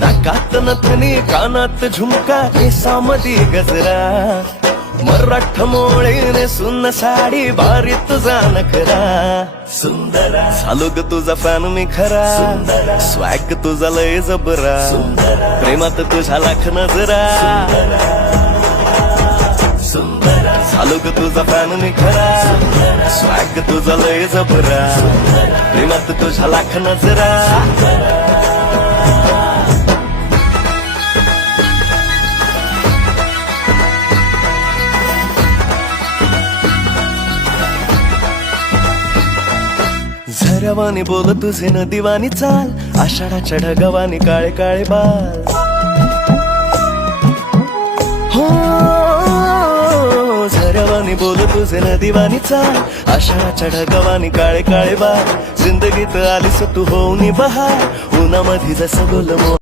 नाकात नथनी कानात झुमका केसामध्ये गजरा मराठ मोळीने सुन्न साडी भारी तुझा नखरा सुंदरा झालो ग तुझा फॅन मी खरा स्वॅग तुझा लय जबरा प्रेमात तुझ्या लाख नजरा झालो ग तुझा फॅन मी खरा स्वॅग तुझा लय जबरा प्रेमात तुझ्या लाख नजरा झरवानी बोल तुझे नदीवानी चाल आषाढाच्या ढगावानी काळे काळे बाल हो झरवानी बोल तुझे नदीवानी चाल आषाढाच्या ढगावानी काळे काळे बाल जिंदगीत आलीस तू होऊनी बहार उन्हामध्ये जसं गोल